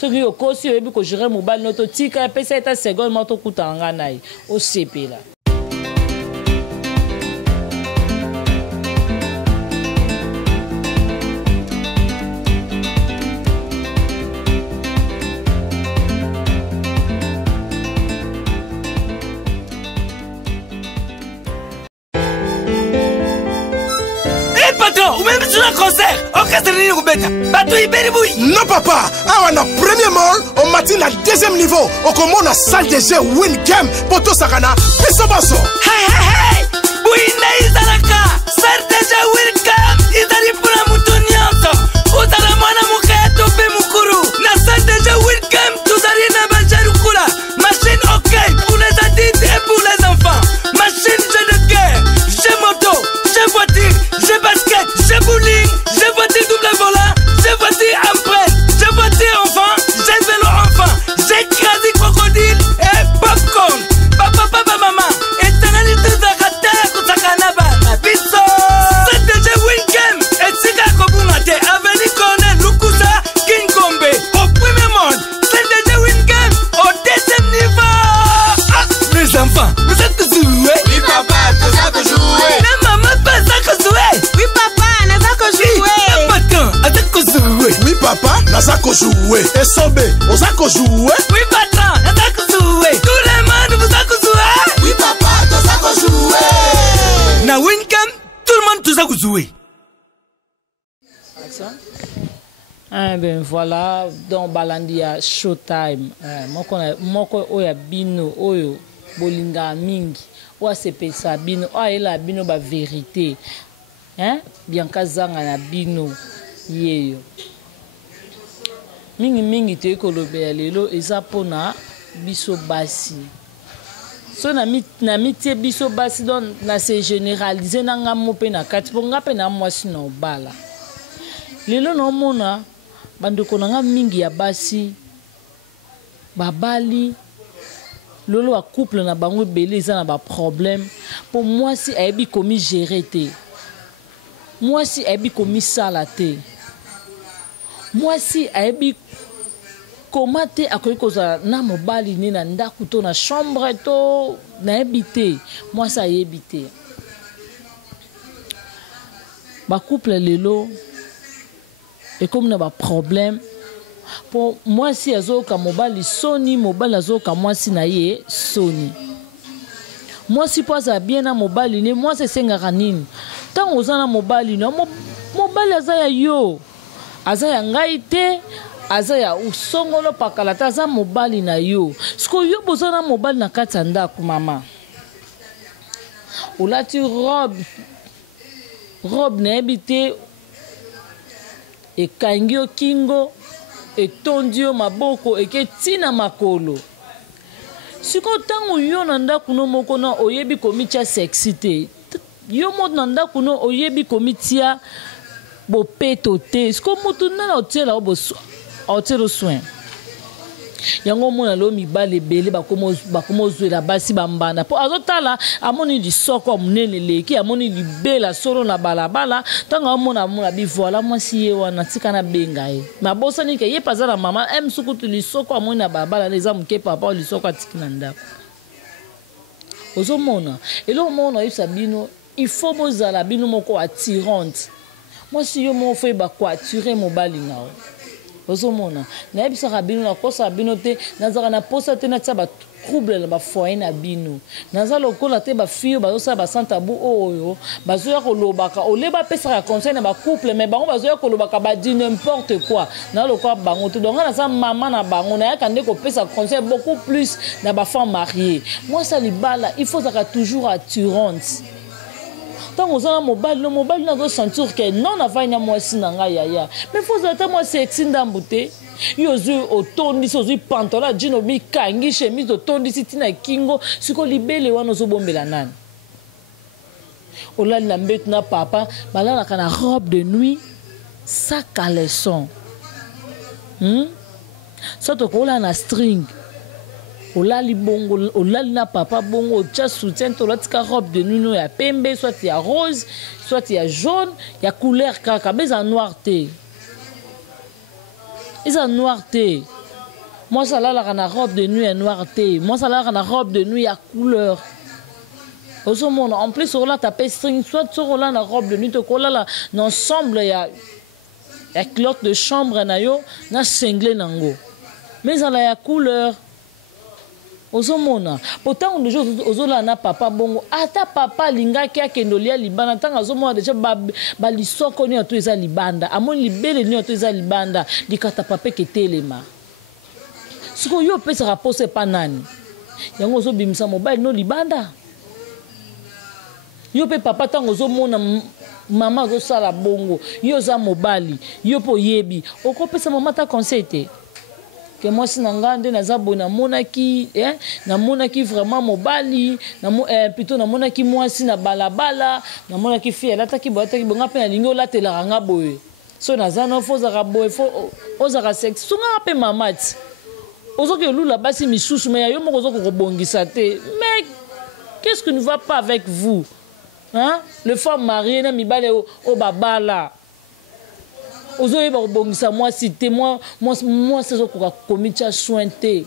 Ce qui est aussi, c'est que je dirais mobile noto tika et puis c'est un second moto kutanga naï au CP là. Ou même sur un concert, orchestre ni Roubeta. Batou Iberiboui. Non papa, on a premier mall, on matin à deuxième niveau, on commence la salle de jeu Win Game, Poto Sakana, Pesobaso. Hey hey hey, Bouina Izalaka, salle de jeu Win Game, Izali pour la moutoniante. Uzala mwana muketo pe mukuru. La salle de jeu Win Game, Tuzali na bajarukula. Machine ok pour les adultes et pour les enfants. Machine jeu de guerre, jeu moto, jeu voiture, jeu basket, jeu bowling, jeu voiture double volant, jeu voiture empreinte, jeu voiture enfant, jeu vélo enfant, jeu crasi crocodile et popcorn. Papa, papa, maman, et t'as tout à rater, Kusakanaba, Bisso. C'est déjà Win Game, et Sika Kobumate, Avenue Cornel, Lukusa, King Kombe. Au premier monde, c'est déjà Win Game, au deuxième niveau. Ah, les enfants, vous êtes joués? Oui papa, tu sais que jouer. La maman, pas ça que jouer. Oui papa, n'a pas que jouer. Oui papa, Nazako jouer. Et Sobe, Ozako jouer. Oui patron, Nazako jouer. Tout le monde vous a jouer. Oui papa, Nazako jouer. Na Win Game, tout le monde vous a jouer. Ah ben voilà, dans Balandia Showtime. Moko oya bino oyo bolinga mingi. Oya sepesa bino, oya la bino ba vérité. Hein? Bianca zanga na bino yeyo. Mingi te kolobela lelo eza pona biso basi. So na mitie biso basi don na se généraliser na ngamo pe na kati po ngape na mwasi na obala. Lelo no mona bandeko na nga mingi ya basi babali lolo wa couple na bango belé eza na ba problème pour moi si ayebi komi gérer te. Moi si ayebi komi sala te. Moi si ayebi comment te akoki kozala na mobali ne na ndako to na chambre to na yebi te. Moi ça yebi te. Ba couple lelo et comme na ba problème pour moi si azoka mobali soni mobali azoka moi si na ye soni. Moi si poza bien na mobali ne moi c'est sengaka nini. Tant ozana mobali na mobali azaya yo. Azaya ngai te, azaya usongolo pakalata aza mobali na yo. Siko yo bozana mobali na kati ya ndako mama. Olati robe na yebi te ekangi yo kingo etondi yo maboko eke tina makolo. Siko tango yo na ndako no moko na oyebi komitia sexy te. Yo mo na ndako no oyebi komitia bo peto te. Siko mutu nana otela obo otelo soin. Yango mona lo mibale bele bakomo zuela basi bambana po azotala amoni di soko munene leki amoni di bela solo na balabala tanga mona bi voilà moi si ye wana tika na benga e mabosa ni ke ye pazala mama em sukutu li soko amoni na balabala les amu ke papa li soko atikina ndako ozo mona elo mona yisa bino il faut bozala bino moko attirante moi si yo mo fe ba ko attirer mobali nao ozomona na yebisa bino na kosa bino te nazaka na posa te na tia ba trouble na ba foyer na bino naza lokola te ba fille bazosa ba santa bu oyo bazoya kolobaka oleba pesa ka conseil na ba couple mais bango bazoya kolobaka ba di n'importe quoi na lokola bango te donc na sa maman na bango na yaka ndeko pesa conseil beaucoup plus na ba femme mariée moi ça libala il faut ça toujours attirante. Tant aux gens mobile na doit sentir que non na va ina moi sinanga yaya mais faut attendre moi sexy ndambute yozu otondi sozu pantalon jean bi kangi chemise otondi sitina kingo siko libele wana zo bombela nani olali la mbet na papa balala kana robe de nuit sac à leçon ça to kola na string olali bongo olali na papa bongo tia soutien to latika robe de nuit ya pembe soit ya rose soit ya jaune ya couleur kaka mais en noir te ils en noir te Moi, ça là, la robe de nuit est noire. Moi, ça là, la robe de nuit à couleur. En plus, on a tapé string, soit sur la robe de nuit, l'ensemble, il y a clotte de chambre, il y a cinglé nango. Mais ça a couleur. Pourtant, on a na papa bongo. Ata papa linga qui a kendolia libanda. Tant que déjà balisoko ni atu eza libanda. Amon libele ni atu eza libanda. Dikata papa qui telema. Ce qu'on yo peut se rapporter pas nani. Yango ozo bimisa mobile no libanda. Yo pe papa tant ozo mona maman ozo sala bongo. Yo za mobile. Yo po yebi. Oko pe sa maman ta conseil que moi si nangande na zabo na monaki na monaki vraiment mobali na plutôt na monaki moi si na balabala na monaki fille la taki bonga pe na lingo la tela nga boye so na zana fo za boye fo ozaka sex sunga pe mamati ozoki lula basi misusu mais yo moko zoko kobongisa te mais qu'est-ce que ne va pas avec vous hein le femme marié na mibale o babala Ozoye ba bongisa moi cité moi c'est zo ko komicha sointé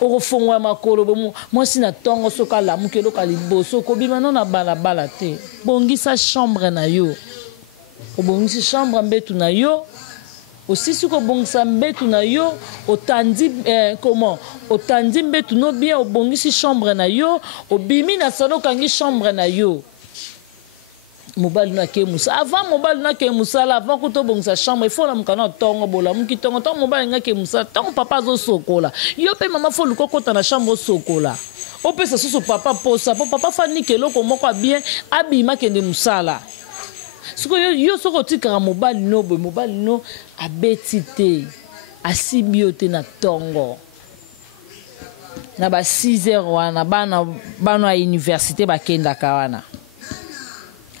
o fongwa makolo moi si na tongo soka la mukelo kaliboso ko bima non na bala te bongisa chambre na yo o bongisa chambre mbetu na yo aussi si ko bongisa mbetu na yo otandi comment otandi mbetu no bien o bongisi chambre na yo o bimi na salo kangi chambre na yo mobile na ke musa avant mobile na ke musa la avant ko to bongisa chambre il faut la mukana tongo bola muki tongo to mobile na ke musa tongo papa zo sokola yo pe mama fo luko kota na chambre sokola o pe sa so papa posa po papa fa nikelo ko moko bien abima kende musala siko yo soko tika mobile no abetite asibiote na tongo na ba 6h wana bana université bakenda kawana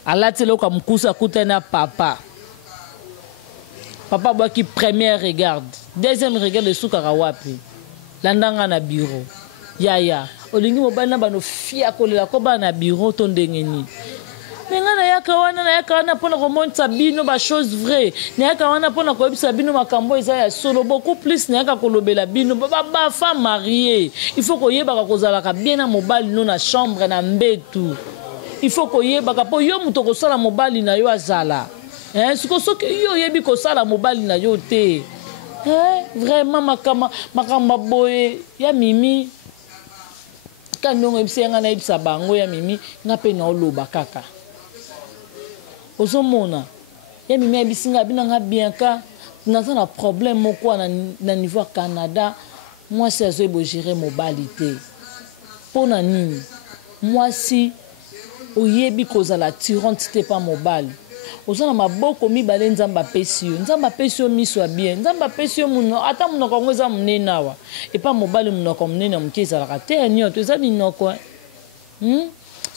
alatelo comme kusa kutena papa boa qui première regarde deuxième regarde le sukara wapi landanga na bureau yaya olingi mobali na bano fia kolela ko bana bureau to ndengeni menga na yaka wana pona komonta bino ba chose vraie na yaka wana pona ko ebisa bino makambo eza ya solo beaucoup plus na yaka kolobela bino ba femme mariée il faut ko yeba ka kozala ka bien na mobali no na chambre na mbetu. Il faut que yeba po yo muto ko sala mobali na yo azala siko soki yo yebi ko sala mobali na yo te vraiment makamba boye ya mimi kanongo ebisanga na ibisa bango ya mimi ngape na oloba kaka ozomona ya mimi ebisinga binanga bien ka naza na problème moko na niveau Canada moi c'est azoyebo gérer mobalité pona nini moi si oyebi kozala tirante te pa mobali ozana maboko mibale nzamba pesi yo miso ya bien nzamba pesi yo muno ata munoko ngo eza munene awa epa mobali munoko munene muke ezalaka te nyoto eza minoko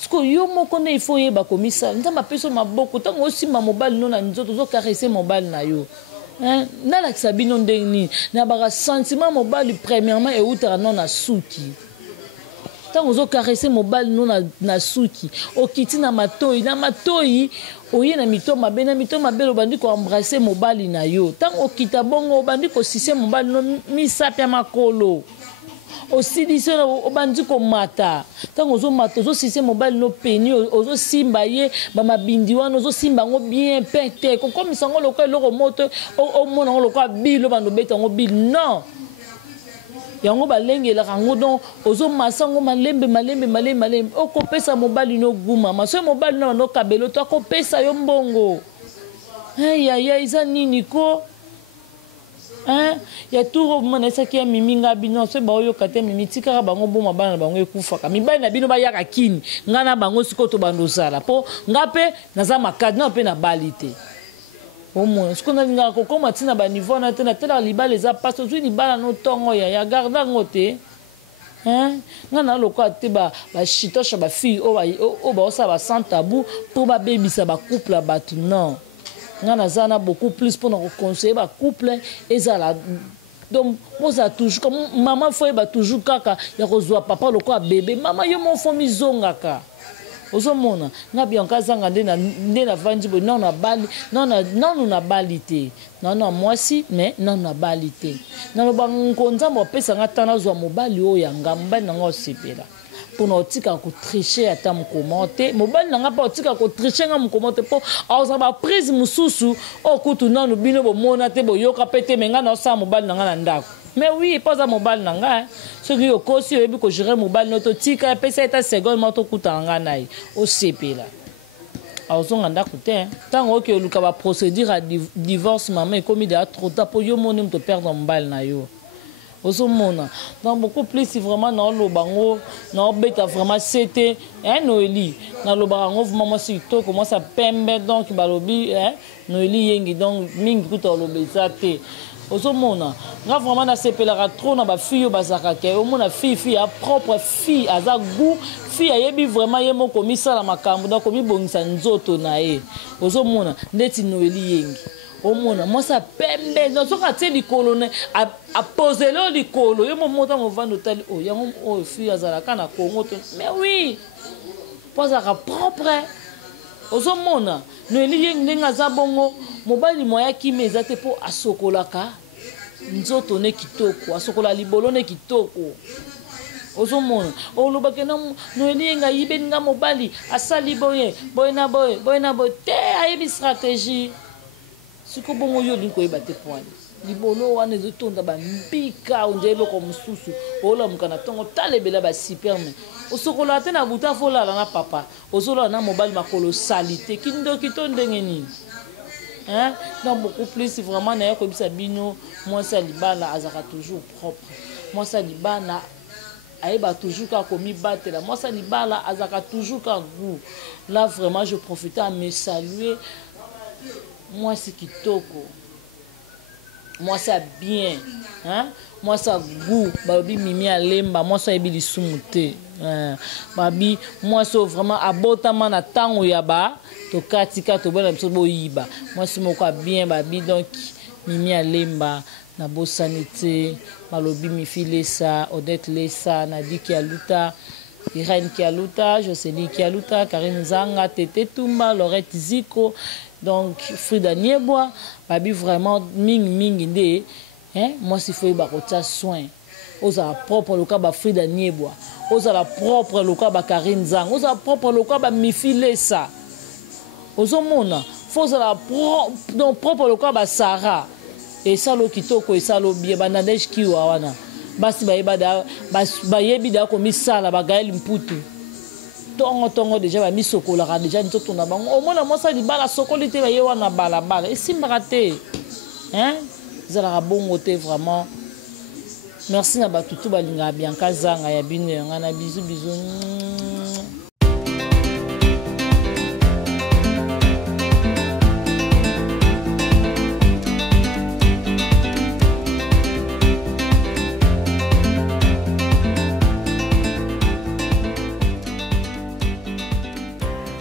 siko yo moko nde ifo yeba komisa nzamba pesi yo maboko ntango osimba mobali no na nzoto ozokarese mobali na yo nalakisa bino ndenge nini na baka sentiment mobali premièrement eutaka no na suki tango zo caresser mobile no na suki okiti na matoi oye na mitoma belo bandi ko embrasser mobile na yo tango okita bongo bandi ko sise mobile no misapia makolo osidise obandi ko mata tango zo mata zo sise mobile no peni ozo simba ye ba mabindi wana ozo simba ngo bien pete ko komisa ngo lokolo loko moto o mona ngo lokolo bilo bando beta ngo bil non yango balengela kango don ozo masango malembe okopesa mobali no guma maso mobali no kabelo to akopesa yo mbongo ya iza nini ko ya turo manesa ki miminga bino so ba oyo kate mimi tikaka bango boma bana bango ekufaka mibali na bino ba yaka kini ngana bango sikoto bandosala po ngape naza makadi na pe na balite Omo, ce qu'on a dit, comme on a dit, niveau na tena libala les a pas aujourd'hui libala no tongo ya garda ngote, ngana loko ate ba chitocha ba fille o ba osa ba sans tabou pour ba baby ça ba couple ba tout non, ngana zana beaucoup plus pour nous conseiller ba couple et ça la donc moi ça toujours comme maman foi ba toujours kaka ya kozwa papa loko a bébé maman yo mon fo mizonga ka ozomona nga Bianca zanga nde na vandi bo non na bali non na bali te non mwasi mais non na bali te na loba nkonza mo pesa nga tana zwa mobali o yanga mbali na nga osepela pour na tika ko tricher ata mo commenter mobali na nga pa tika ko tricher nga mo commenter po aza ba prise mususu okutu non bino bo mona te bo yoka pete menga na sa mobali na nga na ndako. Mais oui, pas à mobile nanga. Ce qui est aussi, il faut gérer mobile notre tika pesa eta seconde moto kutanga nai au CP là. Alors on anda coûter tant que le va procédure à divorce maman comme il y a trop tard pour yo monem te perdre mobile na yo. Osomona donc beaucoup plus si vraiment dans le bango dans beta vraiment c'était hein Noélie dans le bango vraiment si to commence à pembe donc balobi hein Noélie yengi donc mingi kuta lo bezate. Osomona nga vraiment na sepelaka trop na ba fille bazaka ke omona fille a propre fille aza goût fille ayebi vraiment ye moko misala makambo donc komi bongisa nzoto na ye osomona ndeti Noélie yengi omona moi ça pembe donc soka tie likolo ne a poser le likolo ye mo mota mo vando tali o ya mo fille azalaka na Congo to mais oui posaka propre osomona Noélie yengi ndenga za bongo mobali moya kimeza te po asokolaka nzoto ne kitoko asokola libolo ne kitoko ozomona olobake na Noélie nga yibenga mobali asali boye boyena boye te ayebi stratégie siko bongo yo liko ebate point libolo wana ezotonda bambika onje eloko mosusu olamuka na ntongo talebela basiperme osokola te na buta folala na papa ozolola na mobali makolo salite kindoki to ndenge nini hein donc beaucoup plus vraiment na yako bisa bino moi ça libala azaka toujours propre moi ça libana aïba toujours ka komi batela moi ça libala azaka toujours ka goût là vraiment je profite à me saluer moi c'est kitoko moi ça bien hein moi ça goût babi mimi alemba moi ça ebi lisumuté babi moi ça vraiment abotama na tango yaba to katika to bona biso boyiba moi c'est moko bien babi donc mimi alemba na bosanité balobi mi file ça Odette Lesa Nadi Kialuta Irène Kialuta Jocelyne Kialuta Karine Zanga Tete Tumba Laurette Ziko donc Frida Nieboa babi vraiment ming ndé hein moi si faut ba kotia soin oza propre le cas ba Frida Nieboa oza la propre le cas ba Karine Zanga oza propre le cas ba mifile ça ozomona faut la propre le cas ba Sarah et ça lo kitoko et ça lo bien ba Nadège Kiwa wana basi ba yebi da ko misala ba Gaël Mputu tongo déjà ba misokola déjà nzoto na bango au moins moi ça libala sokolité ba yewa na balabala et simbaraté hein zala bongo te vraiment merci na batutu balinga Bianca Zanga ya bino ngana bisous